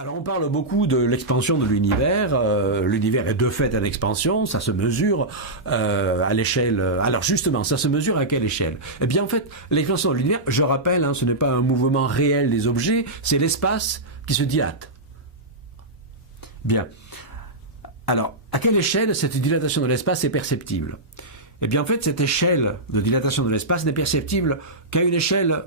Alors on parle beaucoup de l'expansion de l'univers. L'univers est de fait en expansion, ça se mesure à l'échelle... Alors justement, ça se mesure à quelle échelle? Eh bien en fait, l'expansion de l'univers, je rappelle, ce n'est pas un mouvement réel des objets, c'est l'espace qui se dilate. Bien. Alors, à quelle échelle cette dilatation de l'espace est perceptible? Eh bien en fait, cette échelle de dilatation de l'espace n'est perceptible qu'à une échelle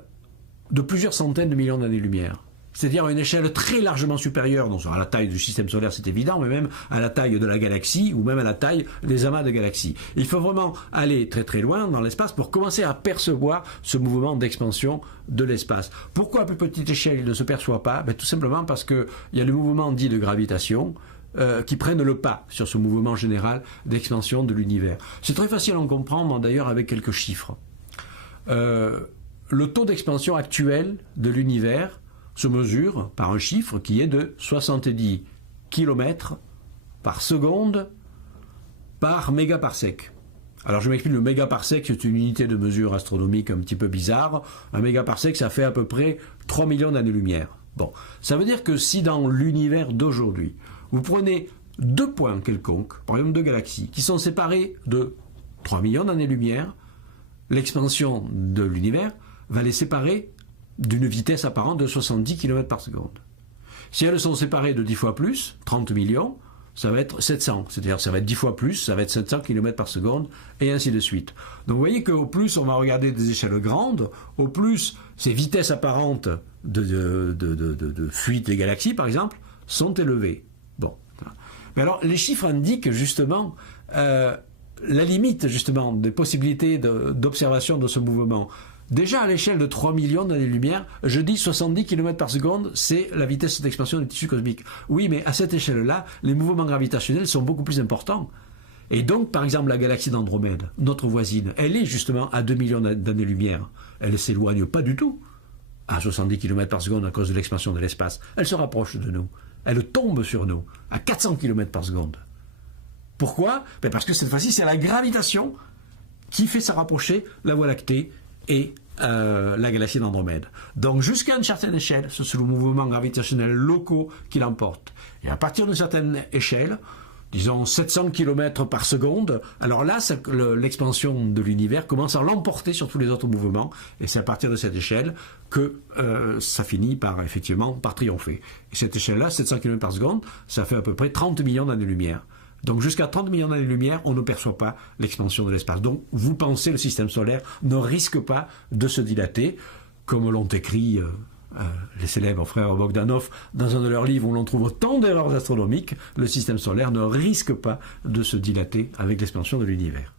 de plusieurs centaines de millions d'années-lumière. C'est-à-dire à une échelle très largement supérieure, donc à la taille du système solaire c'est évident, mais même à la taille de la galaxie, ou même à la taille des amas de galaxies. Il faut vraiment aller très très loin dans l'espace pour commencer à percevoir ce mouvement d'expansion de l'espace. Pourquoi à plus petite échelle il ne se perçoit pas? Tout simplement parce qu'il y a le mouvement dit de gravitation, qui prennent le pas sur ce mouvement général d'expansion de l'univers. C'est très facile à en comprendre d'ailleurs avec quelques chiffres. Le taux d'expansion actuel de l'univers se mesure par un chiffre qui est de 70 km par seconde par mégaparsec. Alors je m'explique, le mégaparsec c'est une unité de mesure astronomique un petit peu bizarre. Un mégaparsec ça fait à peu près 3 millions d'années-lumière. Bon, ça veut dire que si dans l'univers d'aujourd'hui, vous prenez deux points quelconques, par exemple deux galaxies, qui sont séparés de 3 millions d'années-lumière, l'expansion de l'univers va les séparer d'une vitesse apparente de 70 km par seconde. Si elles sont séparées de 10 fois plus, 30 millions, ça va être 700. C'est-à-dire ça va être 10 fois plus, ça va être 700 km par seconde, et ainsi de suite. Donc vous voyez qu'au plus on va regarder des échelles grandes, au plus ces vitesses apparentes de fuite des galaxies, par exemple, sont élevées. Bon. Mais alors les chiffres indiquent justement la limite justement des possibilités d'observation de ce mouvement. Déjà à l'échelle de 3 millions d'années-lumière, je dis 70 km par seconde, c'est la vitesse d'expansion des tissus cosmiques. Oui, mais à cette échelle-là, les mouvements gravitationnels sont beaucoup plus importants. Et donc, par exemple, la galaxie d'Andromède, notre voisine, elle est justement à 2 millions d'années-lumière. Elle ne s'éloigne pas du tout à 70 km par seconde à cause de l'expansion de l'espace. Elle se rapproche de nous. Elle tombe sur nous à 400 km par seconde. Pourquoi? Parce que cette fois-ci, c'est la gravitation qui fait se rapprocher la Voie lactée et la galaxie d'Andromède. Donc jusqu'à une certaine échelle, ce sont les mouvements gravitationnels locaux qui l'emportent. Et à partir d'une certaine échelle, disons 700 km par seconde, alors là, l'expansion de l'univers commence à l'emporter sur tous les autres mouvements, et c'est à partir de cette échelle que ça finit par, effectivement, par triompher. Et cette échelle-là, 700 km par seconde, ça fait à peu près 30 millions d'années-lumière. Donc jusqu'à 30 millions d'années-lumière, on ne perçoit pas l'expansion de l'espace. Donc vous pensez le système solaire ne risque pas de se dilater, comme l'ont écrit les célèbres frères Bogdanov dans un de leurs livres où l'on trouve autant d'erreurs astronomiques, le système solaire ne risque pas de se dilater avec l'expansion de l'univers.